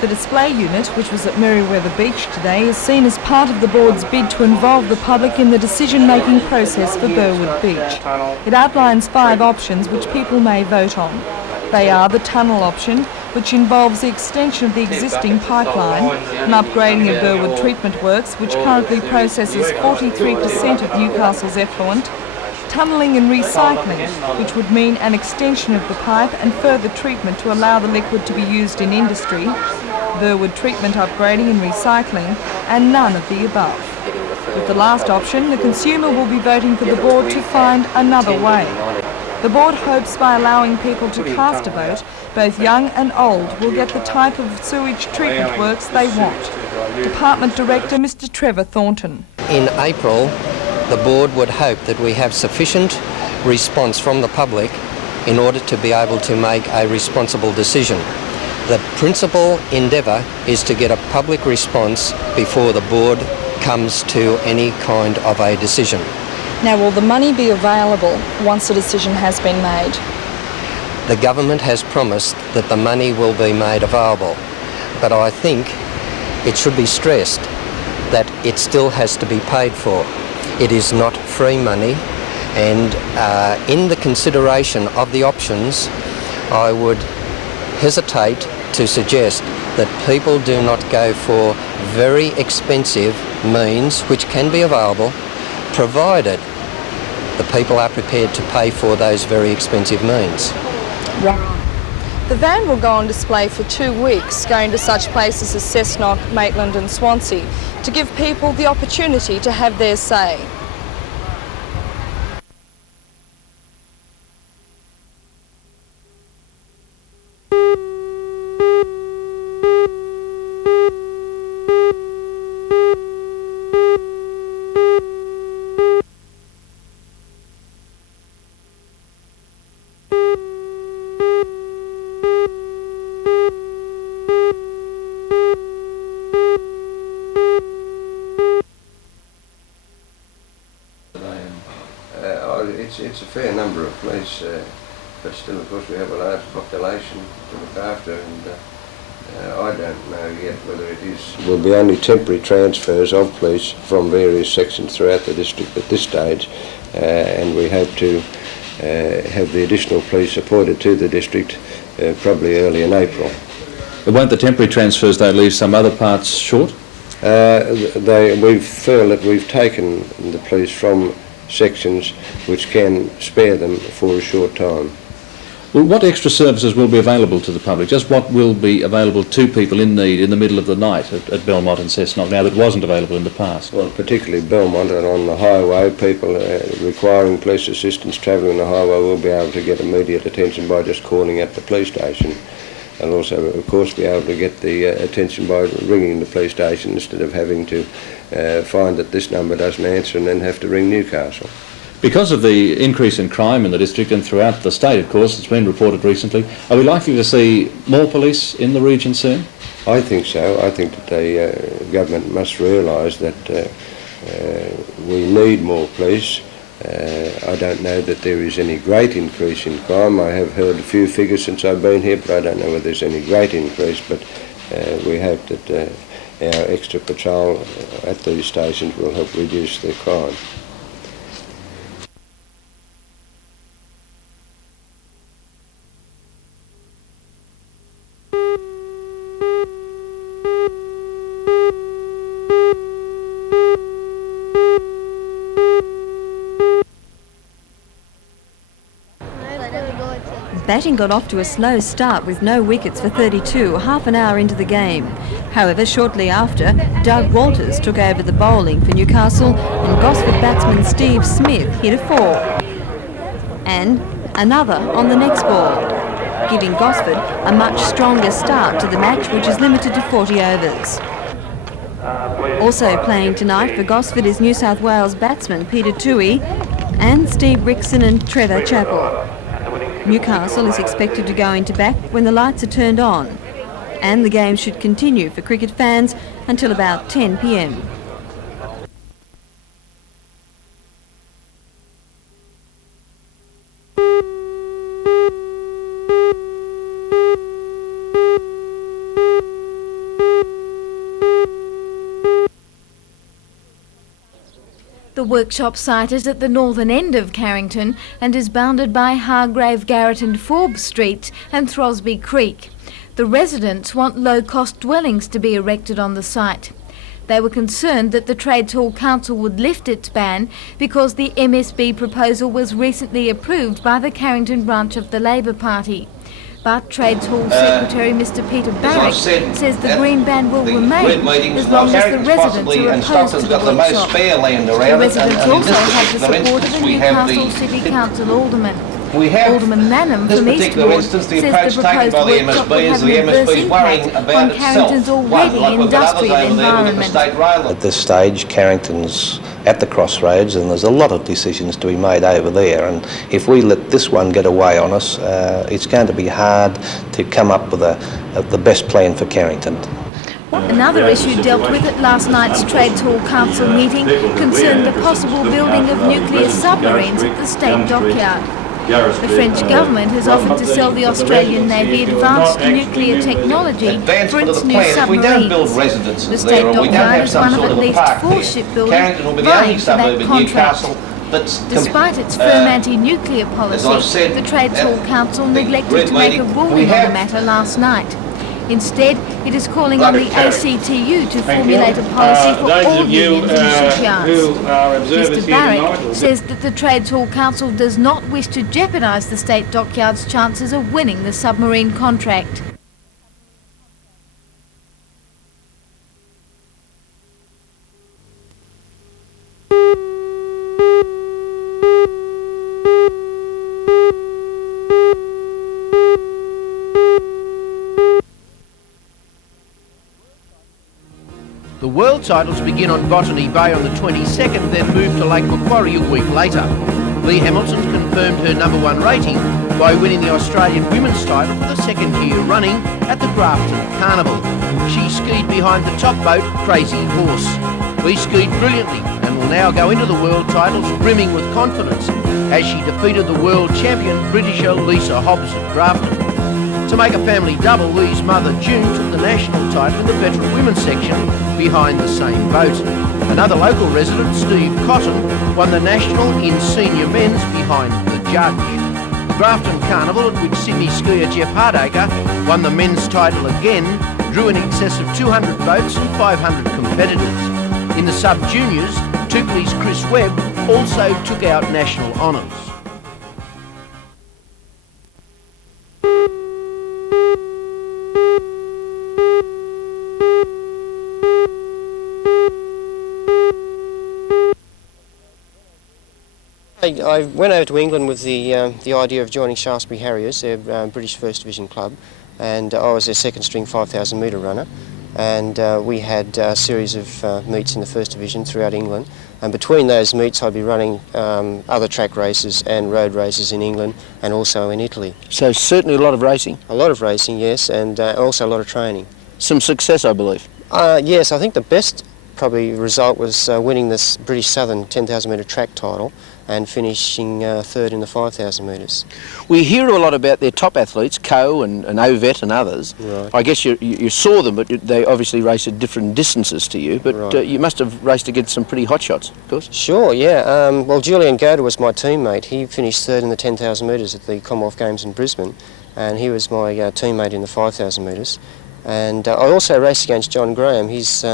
The display unit, which was at Merewether Beach today, is seen as part of the board's bid to involve the public in the decision-making process for Burwood Beach. It outlines 5 options which people may vote on. They are the tunnel option, which involves the extension of the existing pipeline, an upgrading of Burwood Treatment Works, which currently processes 43% of Newcastle's effluent, tunnelling and recycling, which would mean an extension of the pipe and further treatment to allow the liquid to be used in industry, Burwood treatment upgrading and recycling, and none of the above. With the last option, the consumer will be voting for the board to find another way. The board hopes by allowing people to cast a vote, both young and old will get the type of sewage treatment works they want. Department Director Mr. Trevor Thornton. In April, the board would hope that we have sufficient response from the public in order to be able to make a responsible decision. The principal endeavour is to get a public response before the board comes to any kind of a decision. Now, will the money be available once a decision has been made? The government has promised that the money will be made available, but I think it should be stressed that it still has to be paid for. It is not free money, and in the consideration of the options, I would hesitate to suggest that people do not go for very expensive means which can be available, provided the people are prepared to pay for those very expensive means. Right. The van will go on display for 2 weeks, going to such places as Cessnock, Maitland and Swansea, to give people the opportunity to have their say. It's a fair number of police, but still, of course, we have a large population to look after, and I don't know yet whether it will be only temporary transfers of police from various sections throughout the district at this stage, and we hope to have the additional police appointed to the district probably early in April. But won't the temporary transfers, though, leave some other parts short? We feel that we've taken the police from sections which can spare them for a short time. Well, what extra services will be available to the public? Just what will be available to people in need in the middle of the night at Belmont and Cessnock now that wasn't available in the past? Well, particularly Belmont and on the highway, people requiring police assistance travelling the highway will be able to get immediate attention by just calling at the police station. And also, of course, be able to get the attention by ringing the police station instead of having to find that this number doesn't answer and then have to ring Newcastle. Because of the increase in crime in the district and throughout the state, of course, it's been reported recently, are we likely to see more police in the region soon? I think so. I think that the government must realise that we need more police. I don't know that there is any great increase in crime. I have heard a few figures since I've been here, but I don't know whether there's any great increase. But we hope that our extra patrol at these stations will help reduce the crime. Batting got off to a slow start with no wickets for 32, half an hour into the game. However, shortly after, Doug Walters took over the bowling for Newcastle and Gosford batsman Steve Smith hit a 4. And another on the next ball, giving Gosford a much stronger start to the match, which is limited to 40 overs. Also playing tonight for Gosford is New South Wales batsman Peter Toohey and Steve Rickson and Trevor Chappell. Newcastle is expected to go into bat when the lights are turned on, and the game should continue for cricket fans until about 10 p.m. . The workshop site is at the northern end of Carrington and is bounded by Hargrave, Garrett and Forbes Streets and Throsby Creek. The residents want low-cost dwellings to be erected on the site. They were concerned that the Trades Hall Council would lift its ban because the MSB proposal was recently approved by the Carrington branch of the Labor Party. But Trades Hall Secretary Mr Peter Barrack says the green ban will remain as long as the residents are opposed to the workshop. The residents also have the support of a Newcastle City Council alderman. Alderman Lanham from Eastbourne says the proposed workshop will have an adverse impact on Carrington's already industrial environment. At this stage, Carrington's at the crossroads and there's a lot of decisions to be made over there, and if we let this one get away on us, it's going to be hard to come up with the best plan for Carrington. Another issue dealt with at last night's Trades Hall Council meeting concerned the possible building of nuclear submarines at the State dockyard. The French government has offered to sell the Australian Navy advanced nuclear technology for its new submarines. The State dockyard is one of at least 4 shipbuilders vying for that contract. Despite its firm anti-nuclear policy, the Trades Hall Council neglected to make a ruling on the matter last night. Instead, it is calling on the ACTU to formulate a policy for all unions in the shipyards. Mr Barrett says that the Trades Hall Council does not wish to jeopardise the State dockyard's chances of winning the submarine contract. The World titles begin on Botany Bay on the 22nd, then move to Lake Macquarie a week later. Lee Hamilton confirmed her #1 rating by winning the Australian women's title for the 2nd year running at the Grafton Carnival. She skied behind the top boat, Crazy Horse. Lee skied brilliantly and will now go into the World titles brimming with confidence as she defeated the world champion Britisher Lisa Hobbs at Grafton. To make a family double, Lee's mother June took the national title in the veteran women's section behind the same boat. Another local resident, Steve Cotton, won the national in senior men's behind the judge. The Grafton Carnival, at which Sydney skier Jeff Hardacre won the men's title again, drew in excess of 200 boats and 500 competitors. In the sub-juniors, Toukley's Chris Webb also took out national honours. I went over to England with the idea of joining Shaftesbury Harriers, their British First Division club, and I was their second string 5,000 metre runner, and we had a series of meets in the First Division throughout England, and between those meets I'd be running other track races and road races in England and also in Italy. So certainly a lot of racing? A lot of racing, yes, and also a lot of training. Some success, I believe? Yes, I think the best probably result was winning this British Southern 10,000 metre track title and finishing third in the 5,000 metres. We hear a lot about their top athletes, Coe and Ovet and others. Right. I guess you saw them, but they obviously raced at different distances to you, but right. You must have raced against some pretty hot shots, of course. Sure, yeah. Well, Julian Goder was my teammate. He finished third in the 10,000 metres at the Commonwealth Games in Brisbane, and he was my teammate in the 5,000 metres. And I also raced against John Graham. He's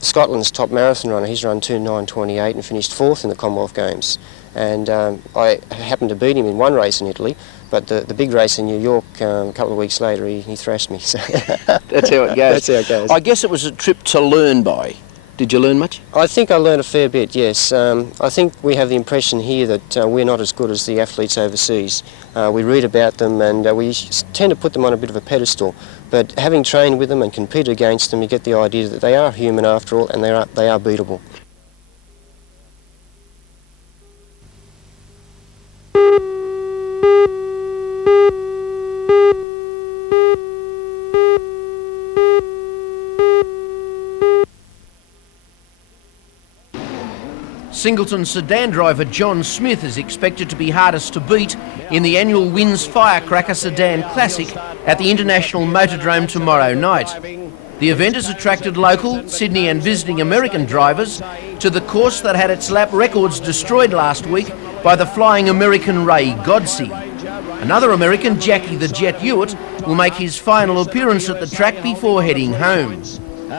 Scotland's top marathon runner. He's run 2:9:28 and finished fourth in the Commonwealth Games. And I happened to beat him in one race in Italy, but the big race in New York a couple of weeks later, he thrashed me. So That's how it goes. That's how it goes. I guess it was a trip to learn by. Did you learn much? I think I learned a fair bit, yes. I think we have the impression here that we're not as good as the athletes overseas. We read about them and we tend to put them on a bit of a pedestal. But having trained with them and competed against them, you get the idea that they are human after all, and they are beatable. Singleton sedan driver John Smith is expected to be hardest to beat in the annual Wins Firecracker Sedan Classic at the International Motordrome tomorrow night. The event has attracted local, Sydney and visiting American drivers to the course that had its lap records destroyed last week by the flying American Ray Godsey. Another American, Jackie the Jet Hewitt, will make his final appearance at the track before heading home.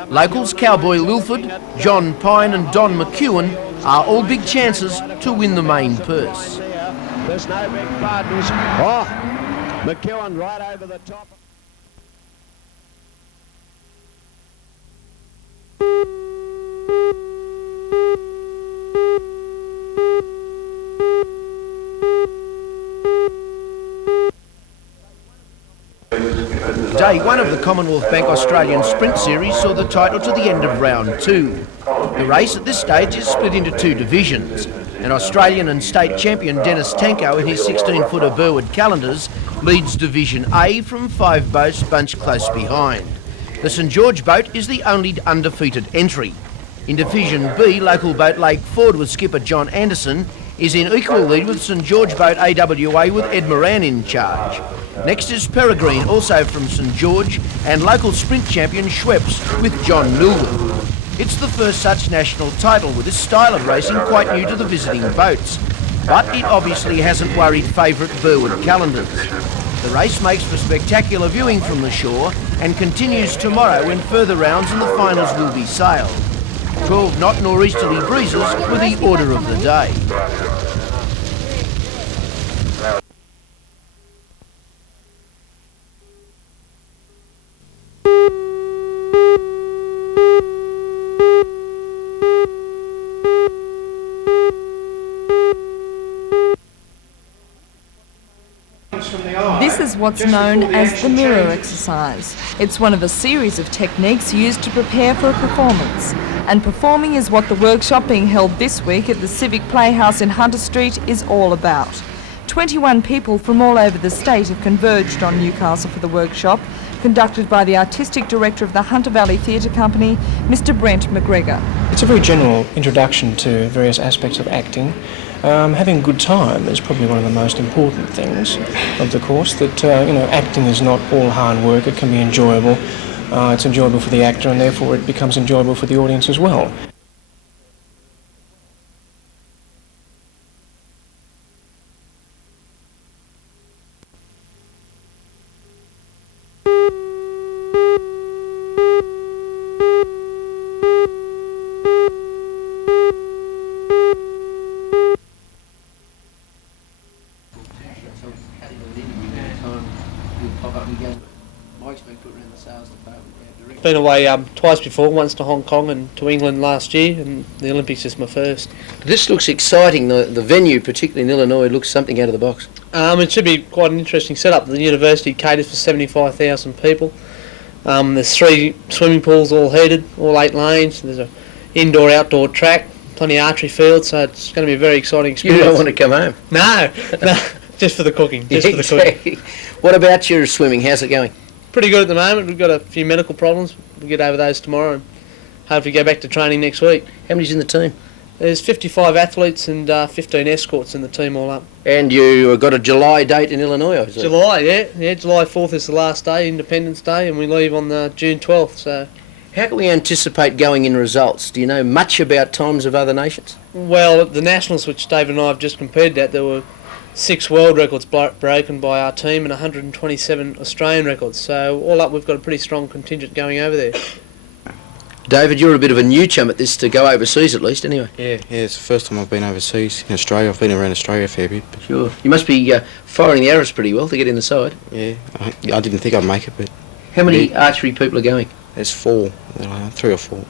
Locals Cowboy Lilford, John Pine and Don McEwen are all big chances to win the main purse. There's no big buttons. Oh, McEwen right over the top. Day one of the Commonwealth Bank Australian Sprint Series saw the title to the end of round 2. The race at this stage is split into 2 divisions. And Australian and state champion Dennis Tanko in his 16-footer Burwood Calendars leads Division A from 5 boats bunched close behind. The St George boat is the only undefeated entry. In Division B, local boat Lake Ford with skipper John Anderson is in equal lead with St George boat AWA with Ed Moran in charge. Next is Peregrine, also from St George, and local sprint champion Schweppes with John Millwood. It's the first such national title, with this style of racing quite new to the visiting boats. But it obviously hasn't worried favourite Burwood Calendars. The race makes for spectacular viewing from the shore and continues tomorrow when further rounds and the finals will be sailed. 12-knot nor'easterly breezes were the order of the day. This is what's known as the mirror exercise. It's one of a series of techniques used to prepare for a performance. And performing is what the workshop being held this week at the Civic Playhouse in Hunter Street is all about. 21 people from all over the state have converged on Newcastle for the workshop, conducted by the Artistic Director of the Hunter Valley Theatre Company, Mr Brent McGregor. It's a very general introduction to various aspects of acting. Having a good time is probably one of the most important things of the course, that acting is not all hard work, it can be enjoyable. It's enjoyable for the actor and therefore it becomes enjoyable for the audience as well. Been away twice before, once to Hong Kong and to England last year, and the Olympics is my first. This looks exciting. The venue, particularly in Illinois, looks something out of the box. It should be quite an interesting setup. The university caters for 75,000 people. There's 3 swimming pools, all heated, all 8 lanes. There's an indoor-outdoor track, plenty of archery fields, so it's going to be a very exciting experience. You don't want to come home? No, just for the cooking. For the cooking. What about your swimming? How's it going? Pretty good at the moment. We've got a few medical problems. We'll get over those tomorrow and hopefully go back to training next week. How many's in the team? There's 55 athletes and 15 escorts in the team all up. And you got a July date in Illinois, is it? July, yeah. July 4th is the last day, Independence Day, and we leave on June 12th. So, how can we anticipate going in results? Do you know much about times of other nations? Well, at the Nationals, which David and I have just compared at, there were 6 world records broken by our team and 127 Australian records. So all up, we've got a pretty strong contingent going over there. David, you're a bit of a new chum at this, to go overseas at least, anyway. Yeah, it's the first time I've been overseas in Australia. I've been around Australia a fair bit. But sure. You must be firing the arrows pretty well to get in the side. Yeah, I didn't think I'd make it, but... How many archery people are going? There's 4, 3 or 4.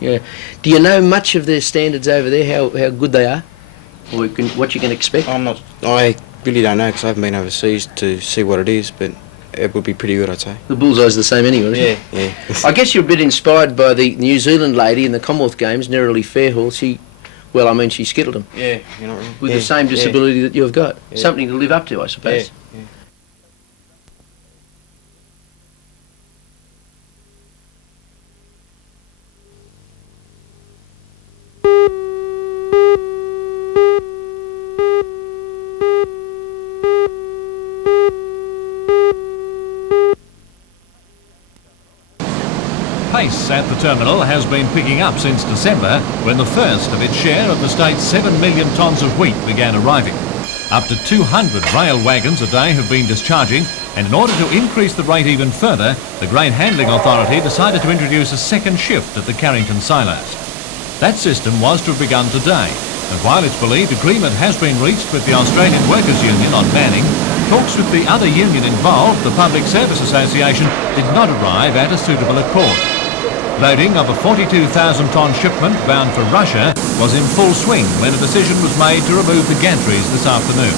Yeah. Do you know much of their standards over there, how good they are? Or what you can expect? I really don't know, because I haven't been overseas to see what it is, but it would be pretty good, I'd say. The bullseye's the same anyway, isn't it? Yeah. I guess you're a bit inspired by the New Zealand lady in the Commonwealth Games, Nerily Fairhall. She skittled them. Yeah, you're not wrong. With the same disability that you've got. Yeah. Something to live up to, I suppose. Yeah. Hey, business at the terminal has been picking up since December, when the first of its share of the state's 7 million tonnes of wheat began arriving. Up to 200 rail wagons a day have been discharging, and in order to increase the rate even further, the Grain Handling Authority decided to introduce a second shift at the Carrington silos. That system was to have begun today, and while it's believed agreement has been reached with the Australian Workers Union on manning, talks with the other union involved, the Public Service Association, did not arrive at a suitable accord. Loading of a 42,000-tonne shipment bound for Russia was in full swing when a decision was made to remove the gantries this afternoon.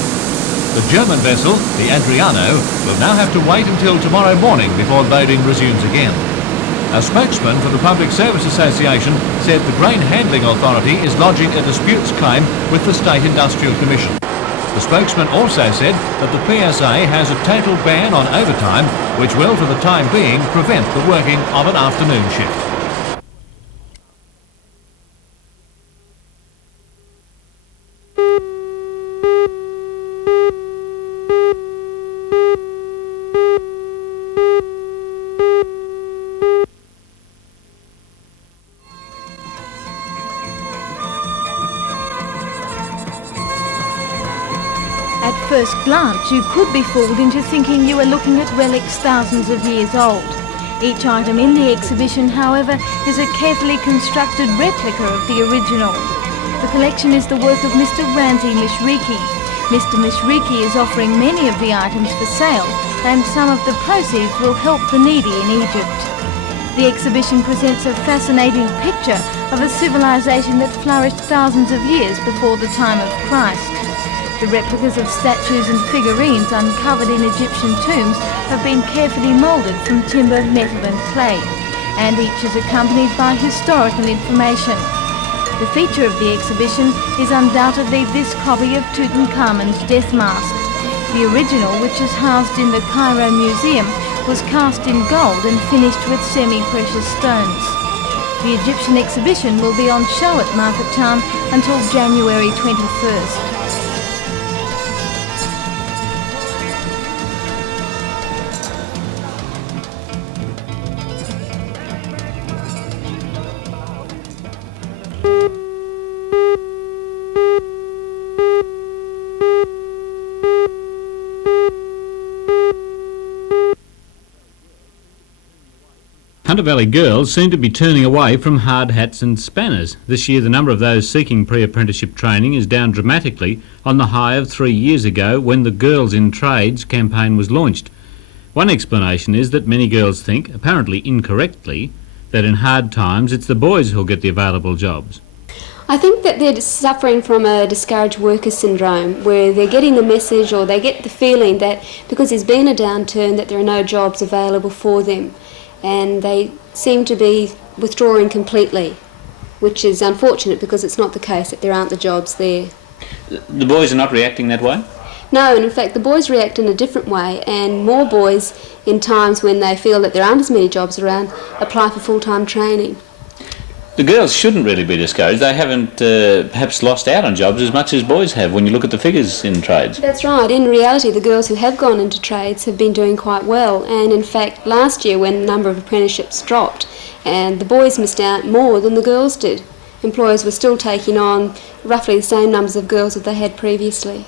The German vessel, the Adriano, will now have to wait until tomorrow morning before loading resumes again. A spokesman for the Public Service Association said the Grain Handling Authority is lodging a disputes claim with the State Industrial Commission. The spokesman also said that the PSA has a total ban on overtime, which will, for the time being, prevent the working of an afternoon shift. At first glance, you could be fooled into thinking you are looking at relics thousands of years old. Each item in the exhibition, however, is a carefully constructed replica of the original. The collection is the work of Mr. Ramsey Mishriki. Mr. Mishriki is offering many of the items for sale, and some of the proceeds will help the needy in Egypt. The exhibition presents a fascinating picture of a civilization that flourished thousands of years before the time of Christ. The replicas of statues and figurines uncovered in Egyptian tombs have been carefully moulded from timber, metal and clay, and each is accompanied by historical information. The feature of the exhibition is undoubtedly this copy of Tutankhamun's death mask. The original, which is housed in the Cairo Museum, was cast in gold and finished with semi-precious stones. The Egyptian exhibition will be on show at Market Town until January 21st. Hunter Valley girls seem to be turning away from hard hats and spanners. This year the number of those seeking pre-apprenticeship training is down dramatically on the high of 3 years ago when the Girls in Trades campaign was launched. One explanation is that many girls think, apparently incorrectly, that in hard times it's the boys who'll get the available jobs. I think that they're suffering from a discouraged worker syndrome, where they're getting the message or they get the feeling that because there's been a downturn that there are no jobs available for them. And they seem to be withdrawing completely, which is unfortunate because it's not the case that there aren't the jobs there. The boys are not reacting that way? No, and in fact the boys react in a different way, and more boys, in times when they feel that there aren't as many jobs around, apply for full-time training. The girls shouldn't really be discouraged. They haven't perhaps lost out on jobs as much as boys have when you look at the figures in trades. That's right. In reality, the girls who have gone into trades have been doing quite well. And in fact, last year when the number of apprenticeships dropped, and the boys missed out more than the girls did. Employers were still taking on roughly the same numbers of girls that they had previously.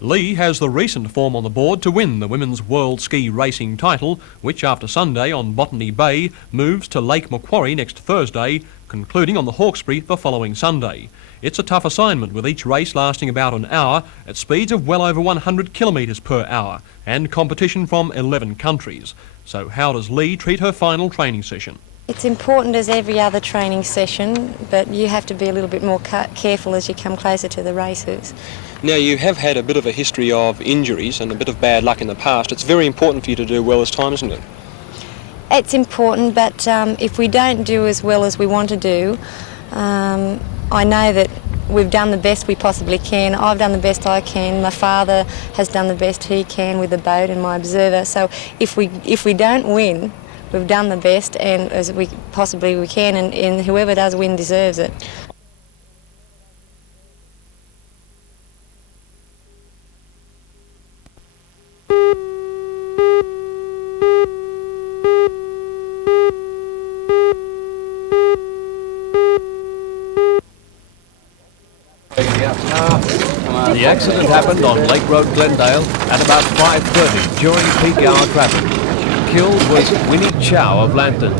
Lee has the recent form on the board to win the Women's World Ski Racing title, which after Sunday on Botany Bay moves to Lake Macquarie next Thursday, concluding on the Hawkesbury the following Sunday. It's a tough assignment, with each race lasting about an hour at speeds of well over 100 kilometres per hour and competition from 11 countries. So how does Lee treat her final training session? It's important as every other training session, but you have to be a little bit more careful as you come closer to the races. Now, you have had a bit of a history of injuries and a bit of bad luck in the past. It's very important for you to do well this time, isn't it? It's important, but if we don't do as well as we want to do, I know that we've done the best we possibly can. I've done the best I can. My father has done the best he can with the boat and my observer. So if we don't win, we've done the best and as we possibly can, and whoever does win deserves it. The accident happened on Lake Road, Glendale at about 5:30 during peak hour traffic. Killed was Winnie Chow of Lambton.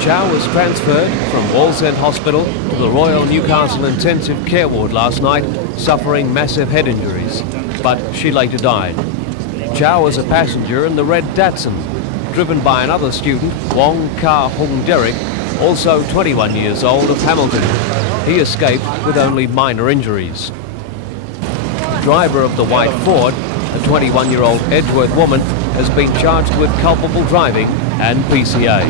Chow was transferred from Wallsend Hospital to the Royal Newcastle Intensive Care Ward last night, suffering massive head injuries, but she later died. Chow was a passenger in the red Datsun, driven by another student, Wong Kar Hung Derek, also 21 years old, of Hamilton. He escaped with only minor injuries. Driver of the white Ford, a 21-year-old Edgeworth woman, has been charged with culpable driving and PCA.